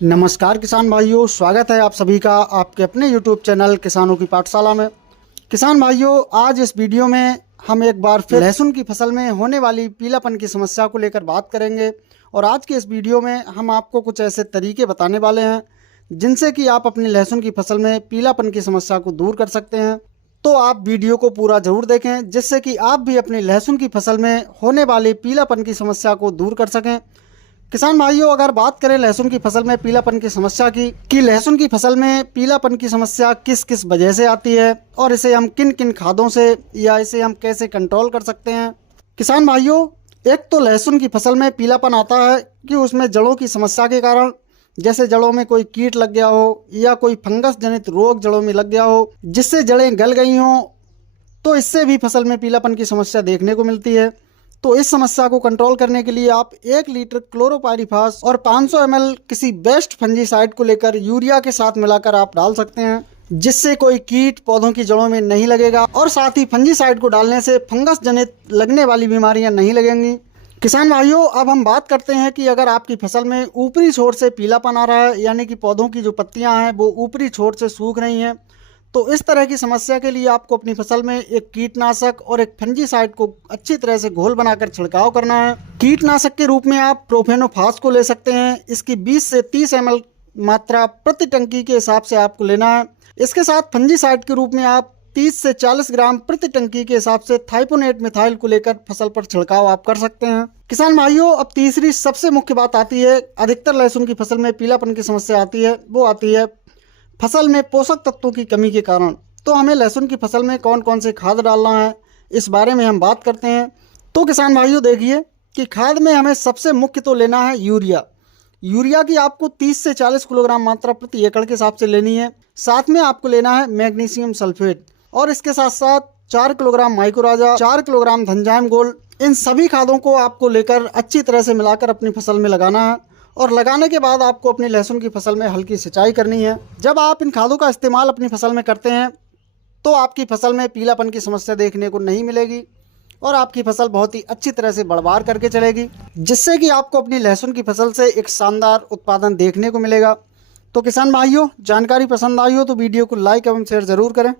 नमस्कार किसान भाइयों, स्वागत है आप सभी का आपके अपने YouTube चैनल किसानों की पाठशाला में। किसान भाइयों, आज इस वीडियो में हम एक बार फिर लहसुन की फसल में होने वाली पीलापन की समस्या को लेकर बात करेंगे। और आज के इस वीडियो में हम आपको कुछ ऐसे तरीके बताने वाले हैं जिनसे कि आप अपनी लहसुन की फसल में पीलापन की समस्या को दूर कर सकते हैं। तो आप वीडियो को पूरा जरूर देखें, जिससे कि आप भी अपनी लहसुन की फसल में होने वाली पीलापन की समस्या को दूर कर सकें। किसान भाइयों, अगर बात करें लहसुन की फसल में पीलापन की समस्या की कि लहसुन की फसल में पीलापन की समस्या किस किस वजह से आती है और इसे हम किन किन खादों से या इसे हम कैसे कंट्रोल कर सकते हैं। किसान भाइयों, एक तो लहसुन की फसल में पीलापन आता है कि उसमें जड़ों की समस्या के कारण, जैसे जड़ों में कोई कीट लग गया हो या कोई फंगस जनित रोग जड़ों में लग गया हो जिससे जड़ें गल गई हों, तो इससे भी फसल में पीलापन की समस्या देखने को मिलती है। तो इस समस्या को कंट्रोल करने के लिए आप 1 लीटर क्लोरोपाइरीफास और 500 ml किसी बेस्ट फंजीसाइड को लेकर यूरिया के साथ मिलाकर आप डाल सकते हैं, जिससे कोई कीट पौधों की जड़ों में नहीं लगेगा और साथ ही फंजीसाइड को डालने से फंगस जनित लगने वाली बीमारियां नहीं लगेंगी। किसान भाइयों, अब हम बात करते हैं कि अगर आपकी फसल में ऊपरी छोर से पीलापन आ रहा है, यानी कि पौधों की जो पत्तियां हैं वो ऊपरी छोर से सूख रही हैं, तो इस तरह की समस्या के लिए आपको अपनी फसल में एक कीटनाशक और एक फंजीसाइड को अच्छी तरह से घोल बनाकर छिड़काव करना है। कीटनाशक के रूप में आप प्रोफेनोफास को ले सकते हैं। इसकी 20 से 30 ml मात्रा प्रति टंकी के हिसाब से आपको लेना है। इसके साथ फंजीसाइड के रूप में आप 30 से 40 ग्राम प्रति टंकी के हिसाब से थाइपोनेट मिथाइल को लेकर फसल पर छिड़काव आप कर सकते हैं। किसान भाइयों, अब तीसरी सबसे मुख्य बात आती है, अधिकतर लहसुन की फसल में पीलापन की समस्या आती है, वो आती है फसल में पोषक तत्वों की कमी के कारण। तो हमें लहसुन की फसल में कौन कौन से खाद डालना है, इस बारे में हम बात करते हैं। तो किसान भाइयों, देखिए कि खाद में हमें सबसे मुख्य तो लेना है यूरिया। यूरिया की आपको 30 से 40 किलोग्राम मात्रा प्रति एकड़ के हिसाब से लेनी है। साथ में आपको लेना है मैग्नीशियम सल्फेट और इसके साथ साथ 4 किलोग्राम माइक्रोराजा, 4 किलोग्राम धनजाइम गोल्ड। इन सभी खादों को आपको लेकर अच्छी तरह से मिलाकर अपनी फसल में लगाना है और लगाने के बाद आपको अपनी लहसुन की फसल में हल्की सिंचाई करनी है। जब आप इन खादों का इस्तेमाल अपनी फसल में करते हैं तो आपकी फसल में पीलापन की समस्या देखने को नहीं मिलेगी और आपकी फसल बहुत ही अच्छी तरह से बढ़ करके चलेगी, जिससे कि आपको अपनी लहसुन की फसल से एक शानदार उत्पादन देखने को मिलेगा। तो किसान भाइयों, जानकारी पसंद आई हो तो वीडियो को लाइक एवं शेयर ज़रूर करें।